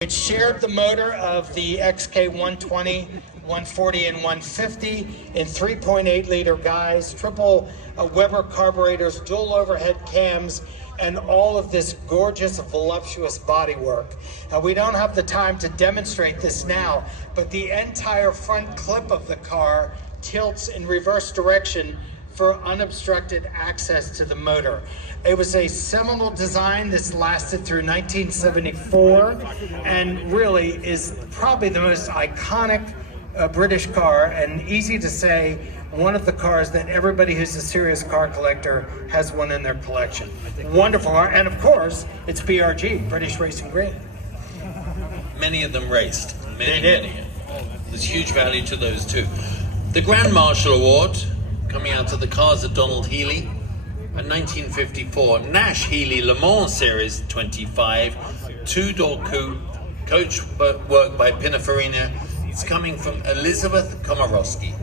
It shared the motor of the XK 120, 140, and 150 in 3.8 liter guys, triple Weber carburetors, dual overhead cams, and all of this gorgeous, voluptuous bodywork. Now, we don't have the time to demonstrate this now, but the entire front clip of the car tilts in reverse direction for unobstructed access to the motor. It was a seminal design. This lasted through 1974 and really is probably the most iconic British car, and easy to say, one of the cars that everybody who's a serious car collector has one in their collection. Wonderful car, and of course, it's BRG, British Racing Green. Many of them raced. Many. There's huge value to those too. The Grand Marshal Award, coming out of the cars of Donald Healey, a 1954 Nash Healey Le Mans Series 25 two-door coupe, coach work by Pininfarina. It's coming from Elizabeth Komorowski.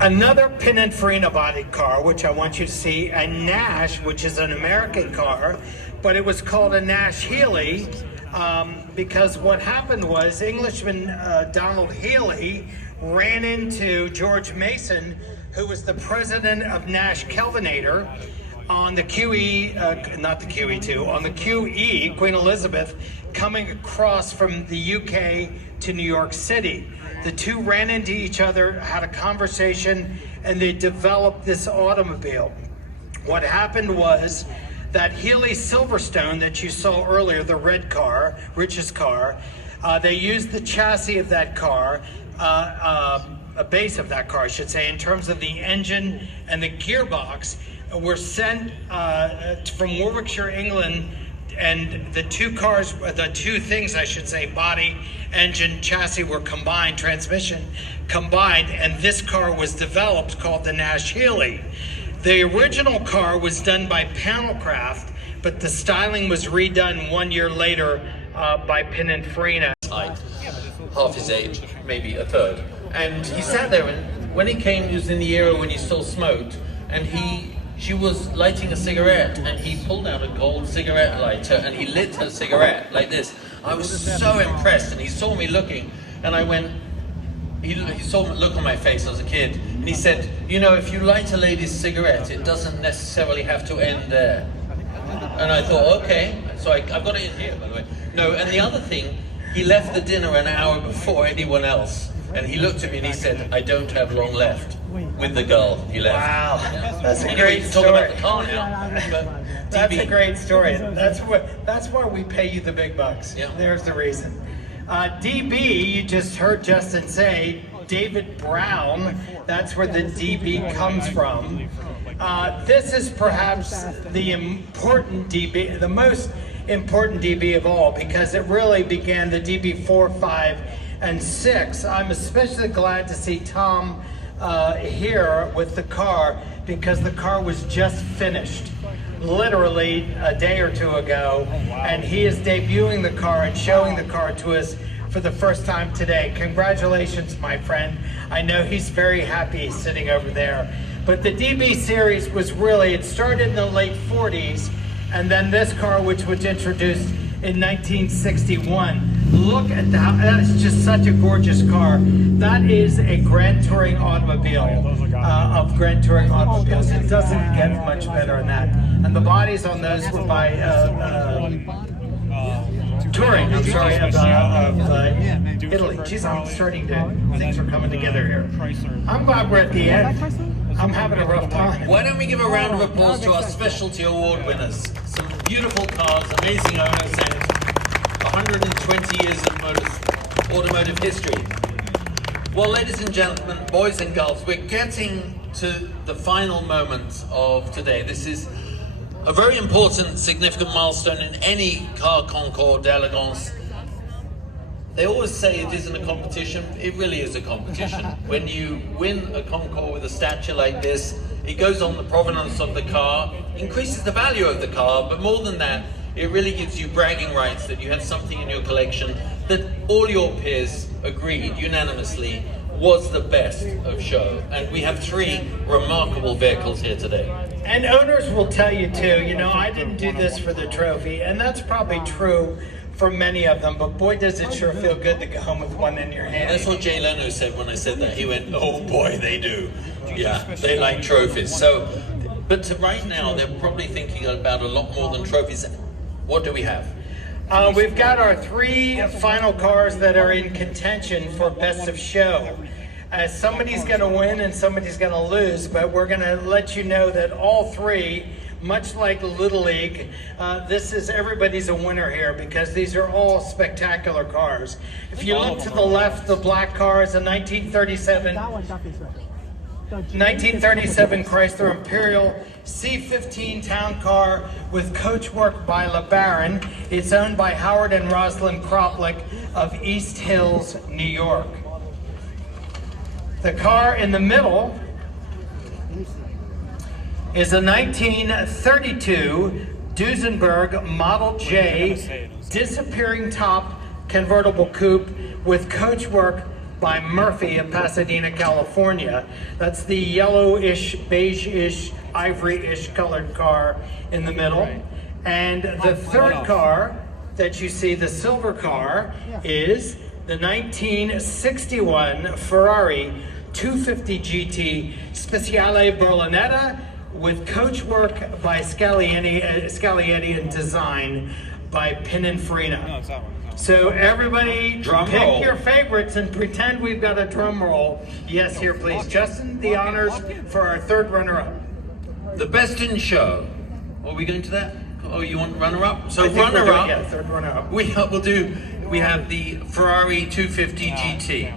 Another Pininfarina body car, which I want you to see, a Nash, which is an American car, but it was called a Nash Healey because what happened was Englishman Donald Healey ran into George Mason, who was the president of Nash Kelvinator, on the not the QE2, on the QE, Queen Elizabeth, coming across from the UK to New York City. The two ran into each other, had a conversation, and they developed this automobile. What happened was that Healey Silverstone that you saw earlier, the red car, Rich's car, they used the chassis of that car, a base of that car, I should say, in terms of the engine and the gearbox, were sent from Warwickshire, England, and the two cars, the two things, I should say, body, engine, chassis were combined, transmission combined, and this car was developed called the Nash Healey. The original car was done by Panelcraft, but the styling was redone 1 year later by Pininfarina. Half his age, maybe a third. And he sat there, and when he came, he was in the era when he still smoked, and she was lighting a cigarette, and he pulled out a gold cigarette lighter, and he lit her cigarette like this. I was so impressed, and he saw me looking, and I went, he saw the look on my face as a kid, and he said, you know, if you light a lady's cigarette, it doesn't necessarily have to end there. And I thought, okay, so I've got it in here, by the way. No, and the other thing, he left the dinner an hour before anyone else. And he looked at me and he said, I don't have long left with the girl he left. Wow, that's a anyway, great story. Talk about the car now. But that's a great story. That's why we pay you the big bucks. Yeah. There's the reason. DB, you just heard Justin say, David Brown, that's where the DB comes from. This is perhaps the important DB, the most important DB of all, because it really began the DB 4, 5, and 6. I'm especially glad to see Tom here with the car, because the car was just finished literally a day or two ago, and he is debuting the car and showing the car to us for the first time today. Congratulations, my friend. I know he's very happy sitting over there. But the DB series was really, it started in the late 40s, and then this car, which was introduced in 1961. Look at that, that is just such a gorgeous car. That is a Grand Touring automobile of Grand Touring automobiles. It doesn't get much better than that. And the bodies on those were by Touring, I'm sorry, of Italy. Geez, I'm starting to, things are coming together here. I'm glad we're at the end. I'm having a rough time. Why don't we give a round of applause to our specialty award winners? Some beautiful cars, amazing owners, and 120 years of automotive history. Well, ladies and gentlemen, boys and girls, we're getting to the final moments of today. This is a very important, significant milestone in any car concours d'elegance. They always say it isn't a competition. It really is a competition. When you win a concours with a statue like this, it goes on the provenance of the car, increases the value of the car, but more than that, it really gives you bragging rights that you have something in your collection that all your peers agreed unanimously was the best of show. And we have three remarkable vehicles here today. And owners will tell you too, you know, I didn't do this for the trophy, and that's probably true for many of them, but boy does it sure feel good to go home with one in your hand. That's what Jay Leno said when I said that. He went, "Oh boy, they do. Yeah, they like trophies." So, but right now they're probably thinking about a lot more than trophies. What do we have? We've got our 3 final cars that are in contention for Best of Show. Somebody's going to win and somebody's going to lose, but we're going to let you know that all 3, much like Little League, this is everybody's a winner here because these are all spectacular cars. If you look to the left, the black car is a 1937 Chrysler Imperial C15 town car with coachwork by LeBaron. It's owned by Howard and Rosalind Kroplik of East Hills, New York. The car in the middle is a 1932 Duesenberg Model J disappearing top convertible coupe with coachwork by Murphy of Pasadena, California. That's the yellowish, beige-ish, ivory-ish colored car in the middle. And the third car that you see, the silver car, is the 1961 Ferrari 250 GT Speciale Berlinetta with coachwork by Scaglietti and design by Pininfarina. So everybody pick your favorites and pretend we've got a drum roll. Yes, here please. Justin, the honors for our third runner-up. The Best in Show. Are we going to that? Oh, you want runner-up? So runner-up. Yeah, third runner-up. We have the Ferrari 250 GT.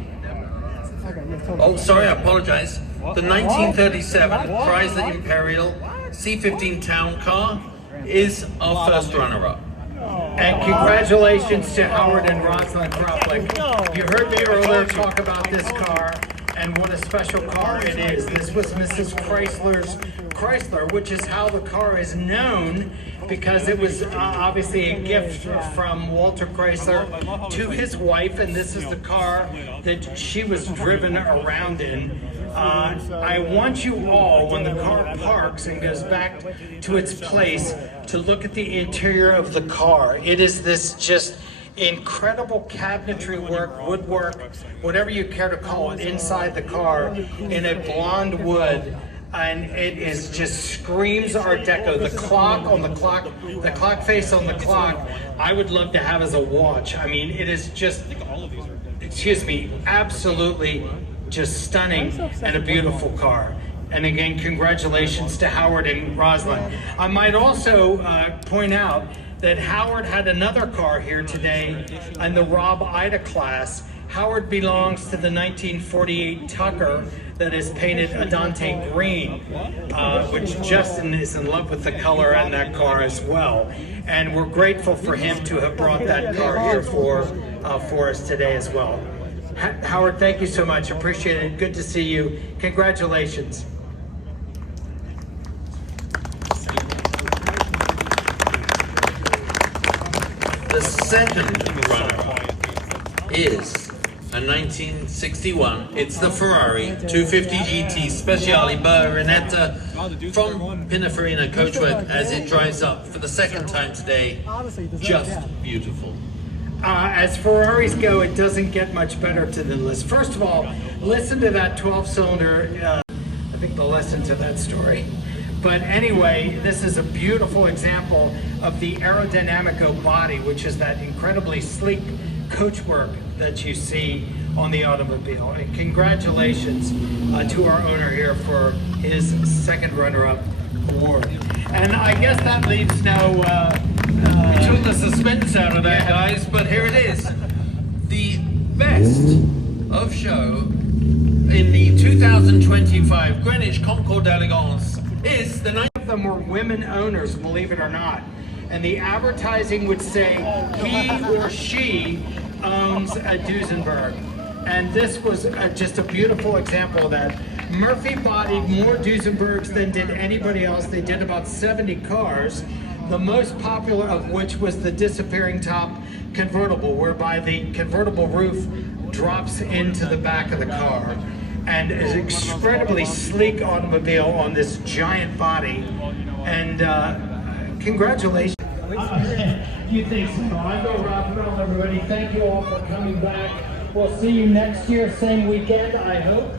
Oh, sorry, I apologize. The 1937 Chrysler Imperial C15 town car is our first runner-up. And congratulations to Howard and Rosalind Kroplik. You heard me earlier talk about this car and what a special car it is. This was Mrs. Chrysler's Chrysler, which is how the car is known because it was obviously a gift from Walter Chrysler to his wife, and this is the car that she was driven around in. I want you all, when the car parks and goes back to its place, to look at the interior of the car. It is this just incredible cabinetry work, woodwork, whatever you care to call it, inside the car in a blonde wood. And it is just screams Art Deco. The clock face on the clock, I would love to have as a watch. I mean, it is just, excuse me, absolutely just stunning and a beautiful car. And again, congratulations to Howard and Rosalind. I might also point out that Howard had another car here today in the Rob Ida class. Howard belongs to the 1948 Tucker that is painted Adante green, which Justin is in love with the color on that car as well. And we're grateful for him to have brought that car here for us today as well. Howard, thank you so much. Appreciate it. Good to see you. Congratulations. The second runner is a 1961. It's the Ferrari 250 GT Speciale Berlinetta from Pininfarina Coachwork as it drives up for the second time today. Just beautiful. As Ferraris go, it doesn't get much better to the list. First of all, listen to that 12-cylinder. I think the lesson to that story. But anyway, this is a beautiful example of the aerodynamico body, which is that incredibly sleek coachwork that you see on the automobile. And congratulations to our owner here for his second runner-up award. And I guess that leaves no... We took the suspense out of that, guys, but here it is. The Best of Show in the 2025 Greenwich Concours d'Elegance is the... Nine of them were women owners, believe it or not. And the advertising would say he or she owns a Duesenberg. And this was just a beautiful example of that. Murphy bodied more Duesenbergs than did anybody else. They did about 70 cars, the most popular of which was the disappearing top convertible, whereby the convertible roof drops into the back of the car. And is an incredibly sleek automobile on this giant body. And congratulations. You think so? I go Rob Merrill, everybody. Thank you all for coming back. We'll see you next year, same weekend, I hope.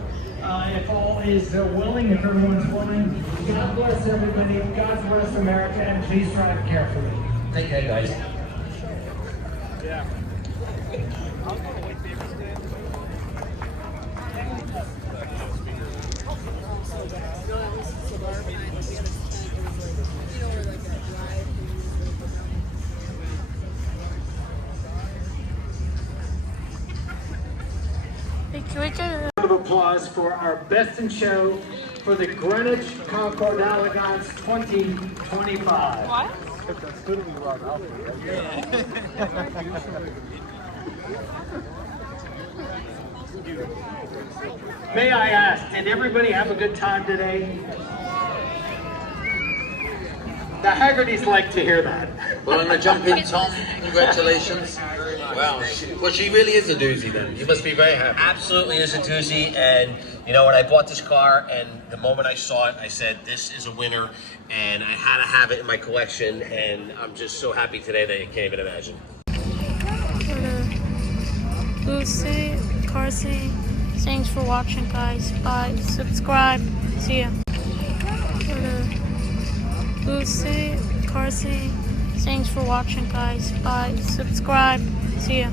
If all is willing, if everyone's willing. God bless everybody. God bless America, and please drive carefully. Take care, guys. Yeah. Round of applause for our best in show for the Greenwich Concours Elegance 2025. What? That's going to be Rob Alfred, right? Yeah. May I ask, did everybody have a good time today? The Haggertys like to hear that. Well, on the jump in, Tom, congratulations. Wow, she really is a doozy then. You must be very happy. Absolutely is a doozy, and you know when I bought this car and the moment I saw it I said this is a winner and I had to have it in my collection, and I'm just so happy today that you can't even imagine. Lucy, Carsey, thanks for watching guys, bye, subscribe, see ya. Lucy, Carsey, thanks for watching guys, bye, subscribe, see ya.